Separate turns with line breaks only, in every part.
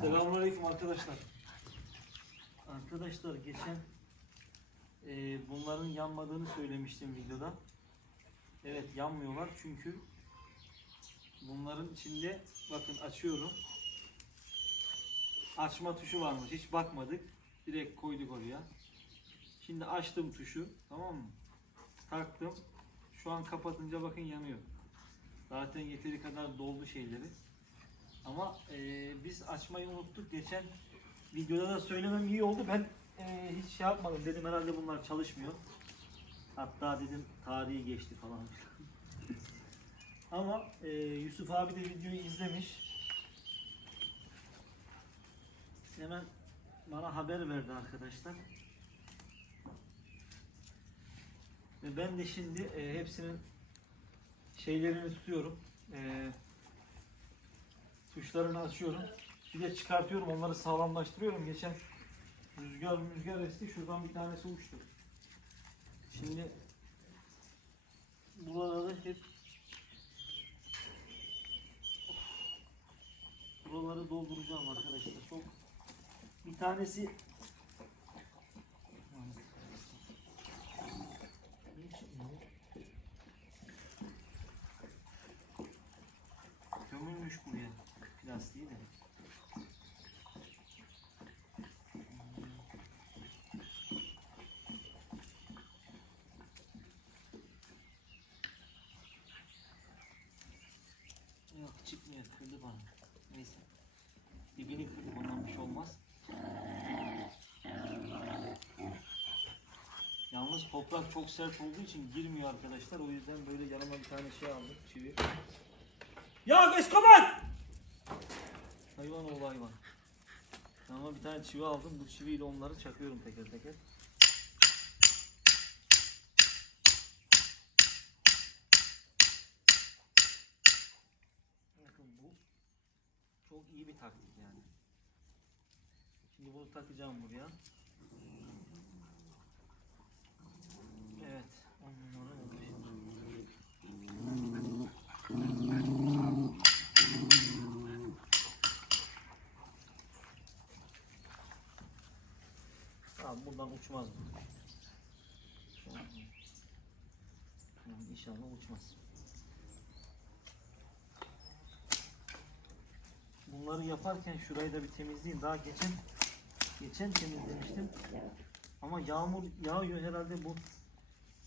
Selamünaleyküm arkadaşlar. Arkadaşlar geçen e, bunların yanmadığını söylemiştim videoda. Evet yanmıyorlar çünkü bunların içinde bakın açıyorum. Açma tuşu varmış hiç bakmadık. Direkt koyduk oraya. Şimdi açtım tuşu tamam mı? Taktım. Şu an kapatınca bakın yanıyor. Zaten yeteri kadar doldu şeyleri. Ama e, biz açmayı unuttuk. Geçen videoda da söylemem iyi oldu. Ben e, hiç şey yapmadım. Dedim herhalde bunlar çalışmıyor. Hatta dedim tarihi geçti falan. Ama e, Yusuf abi de videoyu izlemiş. Hemen bana haber verdi arkadaşlar. Ve ben de şimdi e, hepsinin şeylerini tutuyorum. E, tuşlarını açıyorum. Bir de çıkartıyorum onları sağlamlaştırıyorum. Geçen rüzgar rüzgar esti şuradan bir tanesi uçtu. Şimdi buraları hep buraları dolduracağım arkadaşlar. Çok bir tanesi Niye çıkmıyor? Gömülmüş buraya plastiği de. Yok çıkmıyor kırdı bana. Neyse. Dibini kırdı ondan bir şey olmaz. Yalnız toprak çok sert olduğu için girmiyor arkadaşlar. O yüzden böyle yanıma bir tane şey aldım. Çivi. Ya Eskobar! Hayvan oğlu hayvan. Ama bir tane çivi aldım. Bu çiviyle onları çakıyorum teker teker. Bakın bu çok iyi bir taktik yani. Şimdi bunu takacağım buraya. Evet. On numara oldu şimdi. Buradan uçmaz. Tamam. Tamam, İnşallah uçmaz. Bunları yaparken şurayı da bir temizleyin. Daha geçen geçen temizlemiştim. Ama yağmur yağıyor herhalde bu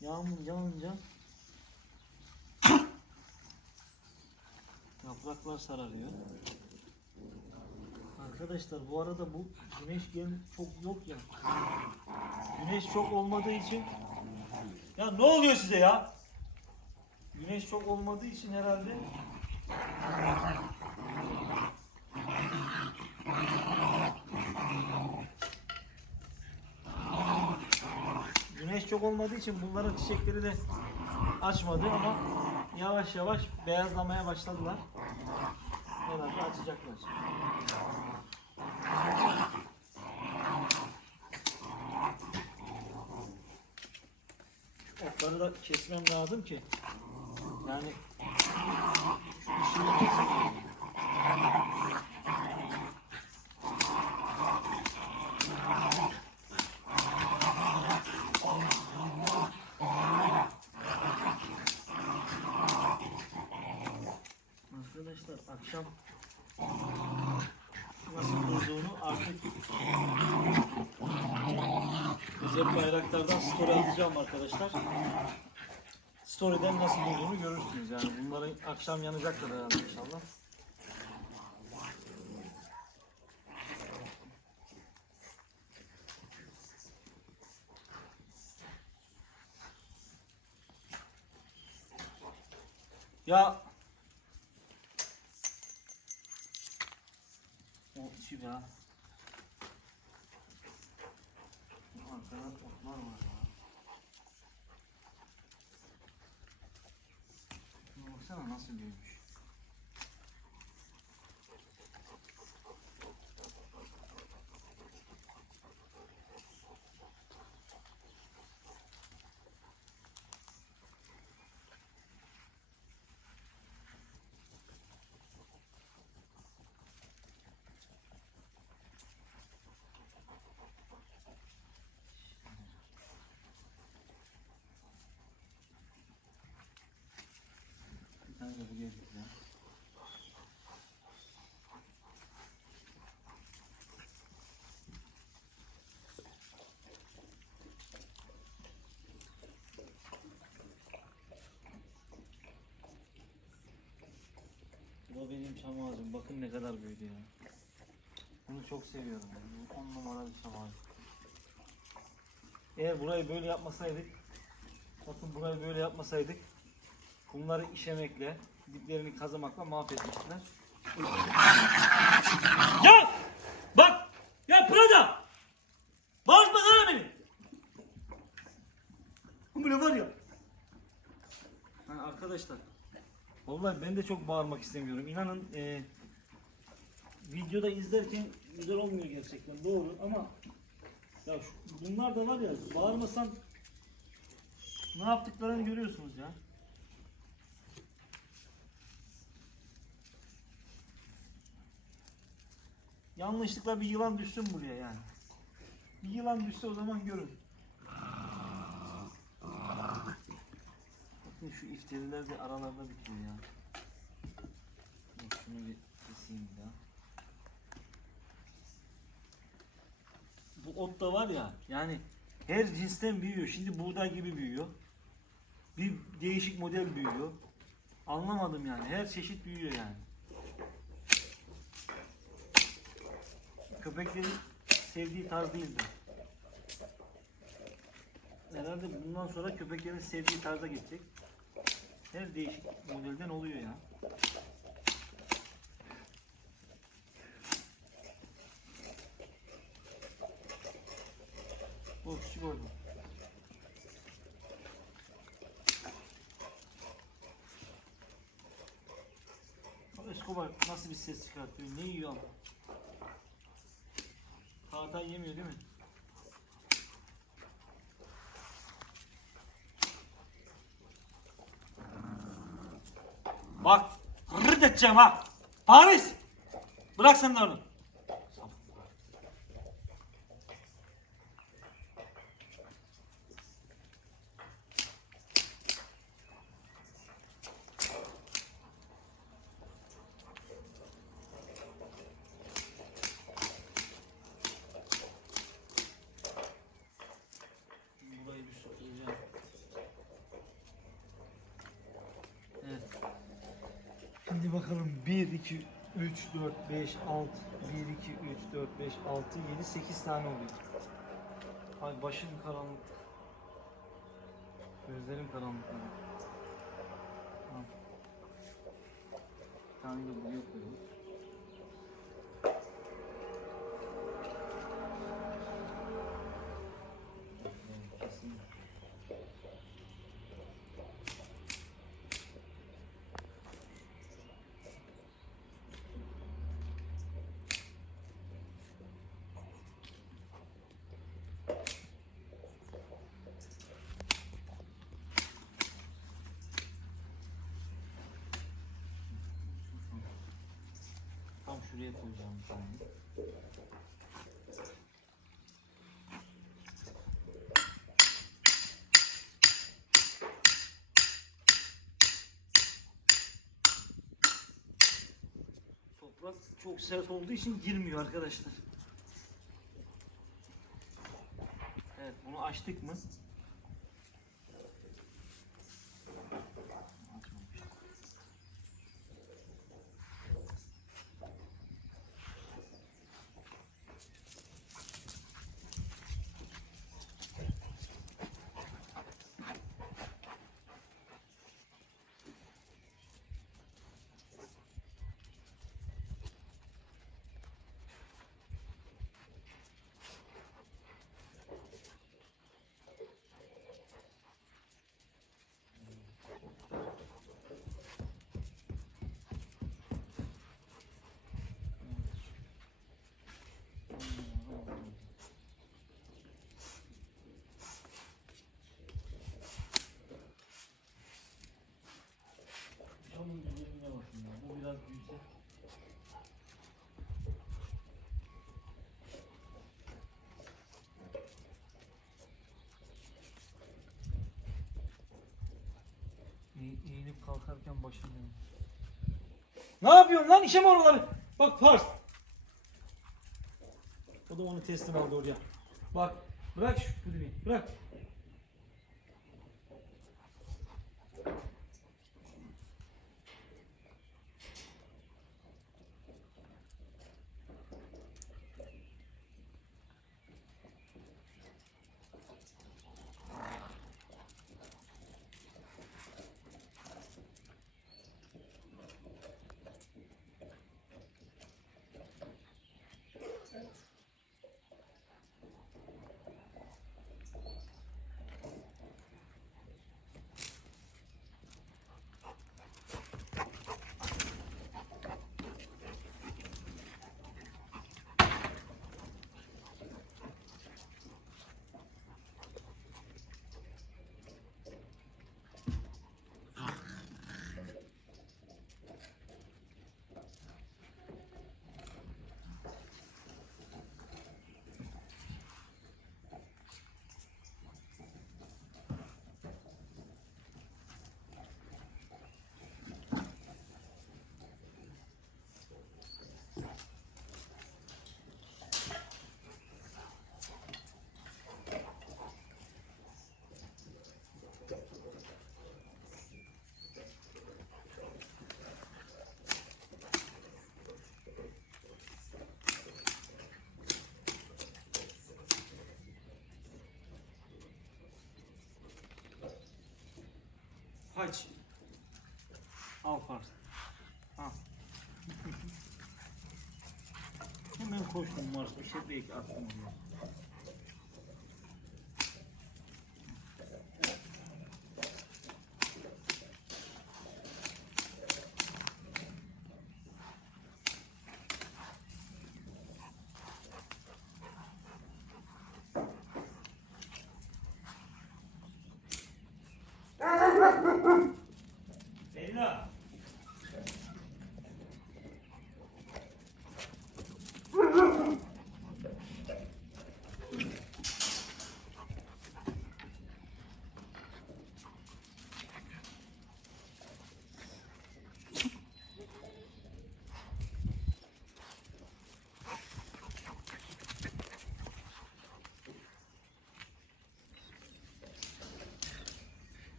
yağmur yağınca yapraklar sararıyor. Arkadaşlar bu arada bu güneş gel çok yok ya. Güneş çok olmadığı için ya ne oluyor size ya? Güneş çok olmadığı için herhalde Güneş çok olmadığı için bunların çiçekleri de açmadı ama yavaş yavaş beyazlamaya başladılar. Herhalde açacaklar. Şu otları da kesmem lazım ki. Yani şu işimi keseyim. Arkadaşlar akşam nasıl durduğunu artık özel bayraklardan story atacağım arkadaşlar. Story'den nasıl durduğunu görürsünüz yani. Bunların akşam yanacaklar herhalde inşallah. Ya O çivi ha. Arkada otlar var ya. Şuna baksana nasıl büyümüş. da buraya dikler. Bu benim çam ağacım. Bakın ne kadar büyüdü ya. Bunu çok seviyorum. Ben. Bu 10 numara bir çam ağacı. Eğer burayı böyle yapmasaydık Bakın burayı böyle yapmasaydık kumları işemekle, diplerini kazımakla mahvetmişler. Ya! Bak! Ya Prada! Bağırtma sana beni! Bu ne var ya? Ha, arkadaşlar, vallahi ben de çok bağırmak istemiyorum. İnanın e, videoda izlerken güzel olmuyor gerçekten doğru ama ya şu- bunlar da var ya bağırmasan ne yaptıklarını görüyorsunuz ya. Yanlışlıkla bir yılan düşsün buraya yani. Bir yılan düşse o zaman görün. Bakın şu iftiriler de aralarda bitiyor ya. Dur şunu bir keseyim bir. Bu ot da var ya yani her cinsten büyüyor. Şimdi buğday gibi büyüyor. Bir değişik model büyüyor. Anlamadım yani. Her çeşit büyüyor yani. Köpeklerin sevdiği tarz değildi. Herhalde bundan sonra köpeklerin sevdiği tarza geçecek. Her değişik modelden oluyor ya. O küçük. Bak Escobar nasıl bir ses çıkartıyor? Ne yiyor? Tahta yemiyor değil mi? Bak, rırt edeceğim ha. Paris! Bırak sen de onu. Burayı bir süpüreceğim. Evet. Şimdi bakalım 1, 2, 3, 4, 5, 6, 1, 2, 3, 4, 5, 6, 7, 8 tane oluyor. Ay başım karanlık. Gözlerim karanlık. Bir tane de. Evet, kesin. Tam şuraya koyacağım bir tane. Toprak çok sert olduğu için girmiyor arkadaşlar. Evet bunu açtık mı? Açmamış. Camın güzelliğine bakın ya. Bu biraz büyüse. Eğ- Eğilip kalkarken başım dönüyor. Ne yapıyorsun lan işe mi oraları? Bak pars. O da onu teslim aldı oraya. Bak bırak şu pudini bırak. Kaç. Al Pars. Al. Hemen koştum Mars. Bir şey belki attım onu. Bella.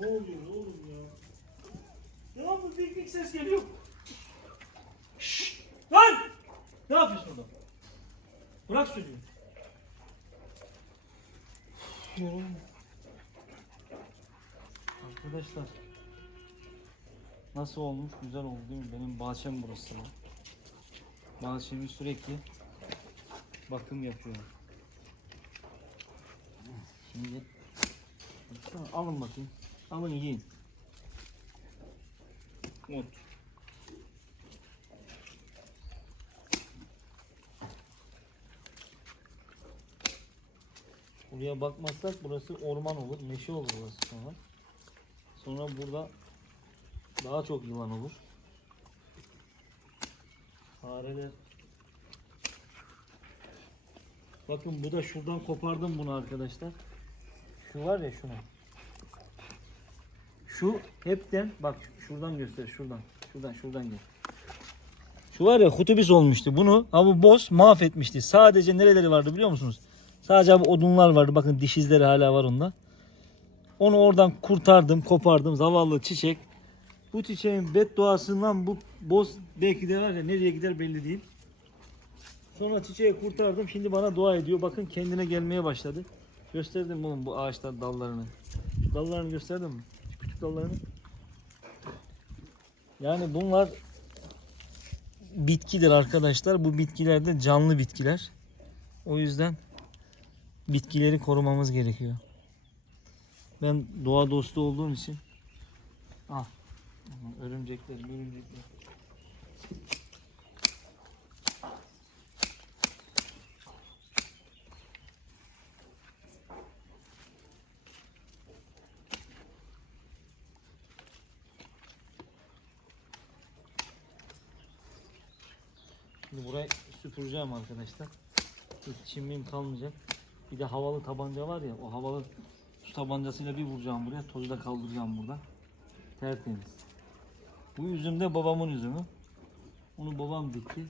Ne oluyor oğlum ya? Devamlı bir bir ses geliyor. Şşş! Lan! Ne yapıyorsun orada? Bırak çocuğu. Yoruldum. Arkadaşlar. Nasıl olmuş? Güzel oldu değil mi? Benim bahçem burası. Bahçemi sürekli bakım yapıyorum. Şimdi alın bakayım. Alın yiyin. Ot. Buraya bakmazsak burası orman olur, meşe olur burası sonra. Sonra burada daha çok yılan olur. Fareler. Bakın bu da şuradan kopardım bunu arkadaşlar. Şu var ya şuna. Şu hepten bak şuradan göster şuradan. Şuradan şuradan gel. Şu var ya hutubis olmuştu. Bunu abi boz mahvetmişti. Sadece nereleri vardı biliyor musunuz? Sadece abi odunlar vardı. Bakın diş izleri hala var onda. Onu oradan kurtardım, kopardım. Zavallı çiçek. Bu çiçeğin bedduasından bu boz belki de var ya nereye gider belli değil. Sonra çiçeği kurtardım. Şimdi bana dua ediyor. Bakın kendine gelmeye başladı. Gösterdim oğlum bu ağaçlar dallarını. Dallarını gösterdim mi? Küçük dallarını. Yani bunlar bitkidir arkadaşlar. Bu bitkiler de canlı bitkiler. O yüzden bitkileri korumamız gerekiyor. Ben doğa dostu olduğum için ah örümcekler, örümcekler. Şimdi burayı süpüreceğim arkadaşlar. Hiç çimliğim kalmayacak. Bir de havalı tabanca var ya o havalı su tabancasıyla bir vuracağım buraya. Tozu da kaldıracağım burada. Tertemiz. Bu üzüm de babamın üzümü. Onu babam dikti.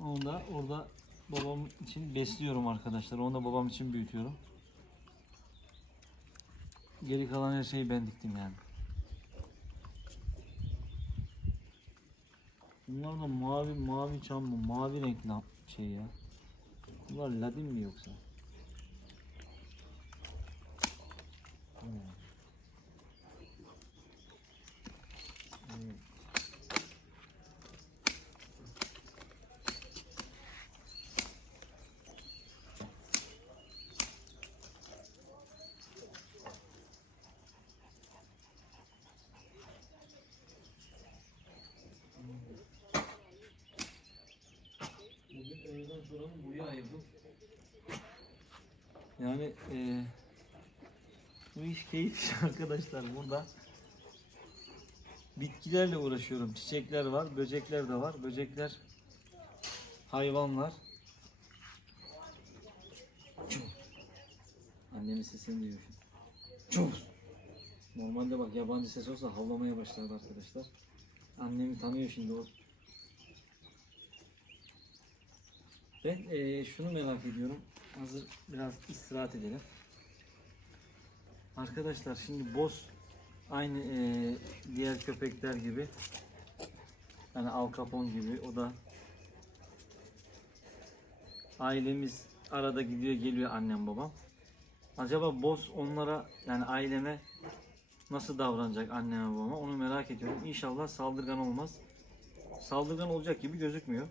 Onu da orada babam için besliyorum arkadaşlar. Onu da babam için büyütüyorum. Geri kalan her şeyi ben diktim yani. Bunlar da mavi mavi çam mı? Mavi renkli şey ya. Bunlar ladin mi yoksa? Hmm. Yani eee bu iş keyif arkadaşlar burada. Bitkilerle uğraşıyorum. Çiçekler var, böcekler de var. Böcekler, hayvanlar. Annemin sesini duyuyor şimdi. Çuf. Normalde bak yabancı ses olsa havlamaya başlardı arkadaşlar. Annemi tanıyor şimdi o Ben eee, şunu merak ediyorum. Hazır biraz istirahat edelim. Arkadaşlar şimdi boz aynı eee, diğer köpekler gibi yani Al Capone gibi o da ailemiz arada gidiyor geliyor annem babam. Acaba boz onlara yani aileme nasıl davranacak anneme babama onu merak ediyorum. İnşallah saldırgan olmaz. Saldırgan olacak gibi gözükmüyor.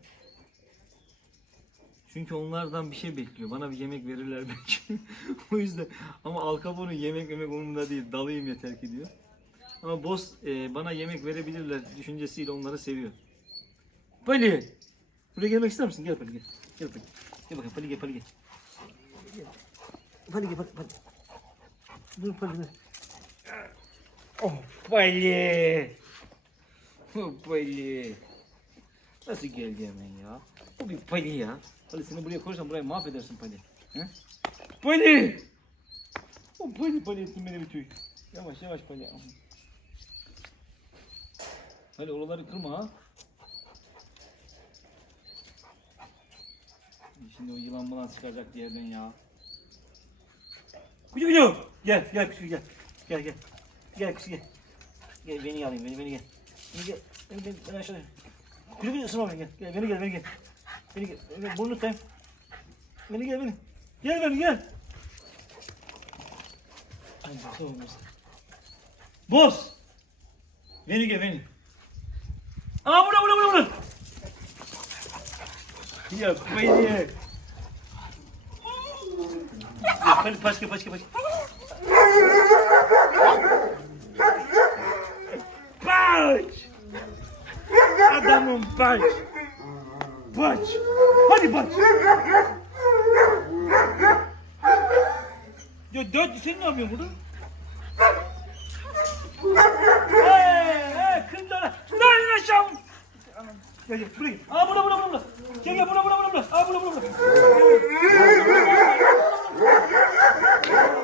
Çünkü onlardan bir şey bekliyor. Bana bir yemek verirler belki. o yüzden ama Al Capone'un yemek yemek umurumda değil. Dalayım yeter ki diyor. Ama boss e, bana yemek verebilirler düşüncesiyle onları seviyor. Pali! Buraya gelmek ister misin? Gel Pali gel. Gel Pali. Gel bakayım Pali gel Pali gel. Pali gel Pali. Pali. Dur Pali. Oh Pali! Oh Pali! Nasıl geldi hemen ya? Bu bir Pali ya. Pali seni buraya koyarsan burayı mahvedersin Pali. He? Pali! O Pali Pali ettin beni bir tüy. Yavaş yavaş Pali. Pali oraları kırma ha. Şimdi o yılan bulan çıkacak yerden ya. Kucu kucu. Gel gel kucu gel. Gel gel. Gel kucu gel. Gel beni alayım beni beni gel. Beni gel. Beni gel. Beni aşağıya. Kucu kucu ısırma beni gel. Gel beni gel beni gel. Beni gel. Beni. Burnunu tutayım. Beni gel beni. Gel beni gel. Ay bak olmaz. Boss. Beni gel beni. Aa burada burada burada burada. Ya beni. Başka başka başka. Baş! Adamım baş! Baş! Hadi baş! Ya dört sen ne yapıyorsun burada? Hey, hey, kındara! Lan aşağı! Gel gel buraya. Aa burada burada burada. Gel gel burada burada burada. Aa. İn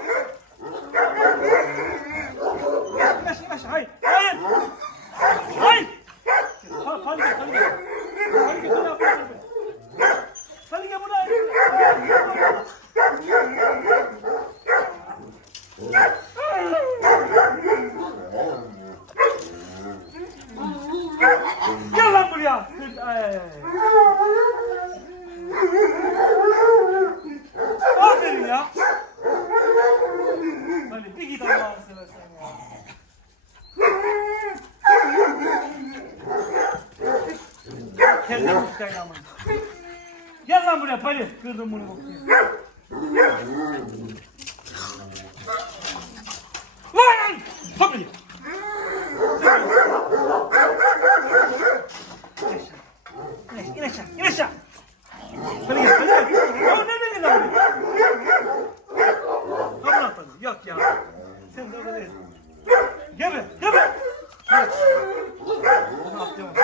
박정우.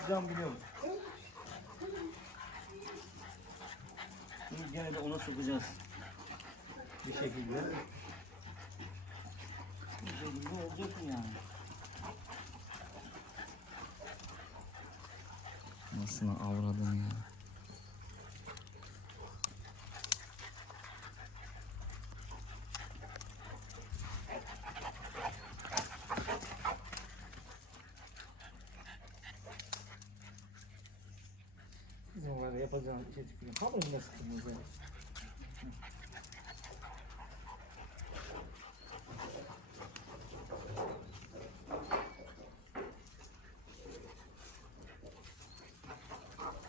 Yapacağımı biliyorum. Şimdi gene de ona sokacağız. Bir şekilde. Bir şekilde olacak mı yani?
Nasıl avradın ya?
Bizim var ya, yapacağım şey çıkıyor. Hamur mu sıktınız yani?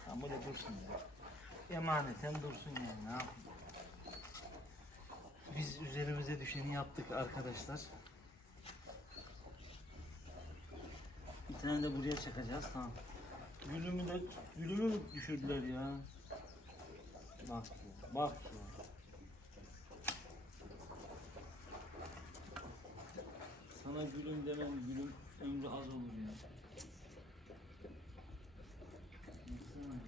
Hamur da dursun ya. Emaneten dursun yani ne yapayım. Biz üzerimize düşeni yaptık arkadaşlar. Bir tane de buraya çakacağız tamam. Gülümü de gülümü mü düşürdüler ya? Bak. Sana gülüm demem gülüm ömrü az olur ya. Baksana.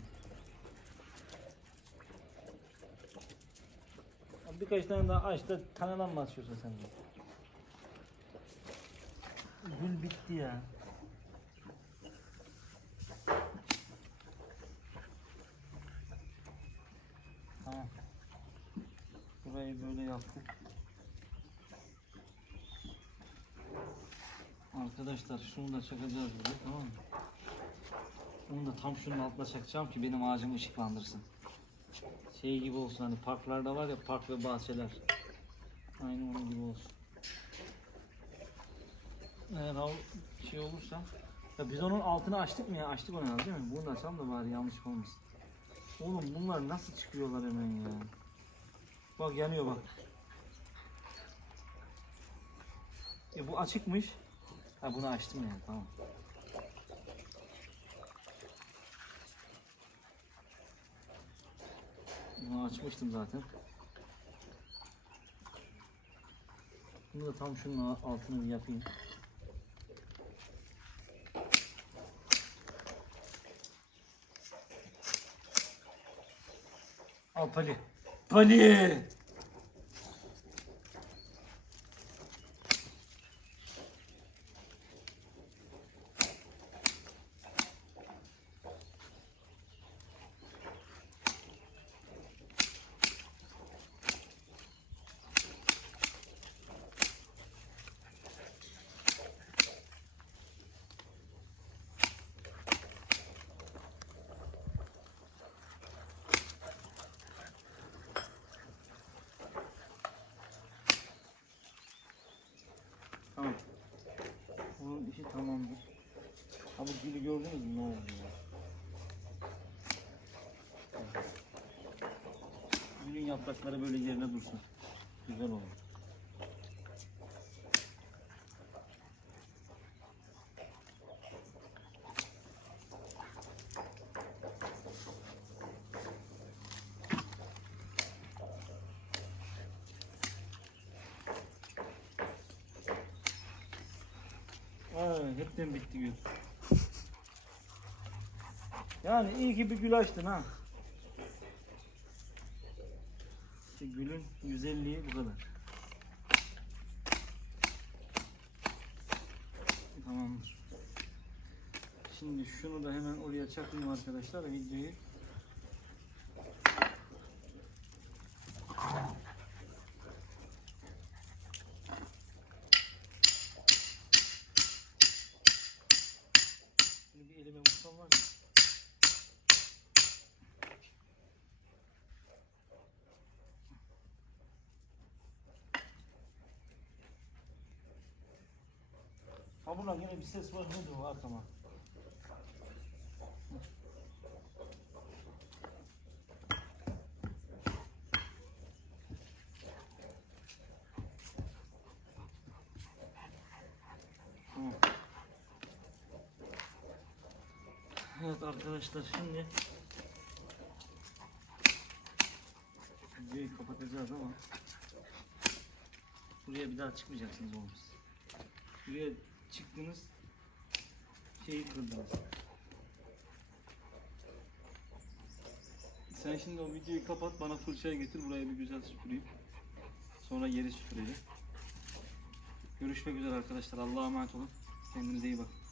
Birkaç tane daha aç da kanalan mı açıyorsun sen de? Gül bitti ya. Tamam. Burayı böyle yaptık. Arkadaşlar şunu da çakacağız böyle tamam mı? Bunu da tam şunun altına çakacağım ki benim ağacımı ışıklandırsın. Şey gibi olsun hani parklarda var ya park ve bahçeler. Aynı onun gibi olsun. Eğer o şey olursa ya biz onun altını açtık mı ya? Açtık onu herhalde değil mi? Bunu da açalım da bari yanlış olmasın. Oğlum bunlar nasıl çıkıyorlar hemen ya? Bak yanıyor bak. E bu açıkmış. Ha bunu açtım yani tamam. Bunu açmıştım zaten. Bunu da tam şunun altını yapayım. Al Pali. Pali! Tamam. Bunun işi tamamdır. Ha bu gülü gördünüz mü ne oldu ya? Gülün yaprakları böyle yerine dursun. Güzel olur. Ay, hepten bitti gül. Yani iyi ki bir gül açtın ha. İşte gülün güzelliği bu kadar. Tamamdır. Şimdi şunu da hemen oraya çakayım arkadaşlar videoyu. Şimdi bir elime vursam var ya. Ha buradan yine bir ses var. Nedir o arkama? Evet arkadaşlar şimdi videoyu kapatacağız ama buraya bir daha çıkmayacaksınız olmaz. Buraya çıktınız şeyi kırdınız. Sen şimdi o videoyu kapat bana fırçayı getir buraya bir güzel süpüreyim. Sonra yeri süpürelim. Görüşmek üzere arkadaşlar. Allah'a emanet olun. Kendinize iyi bakın.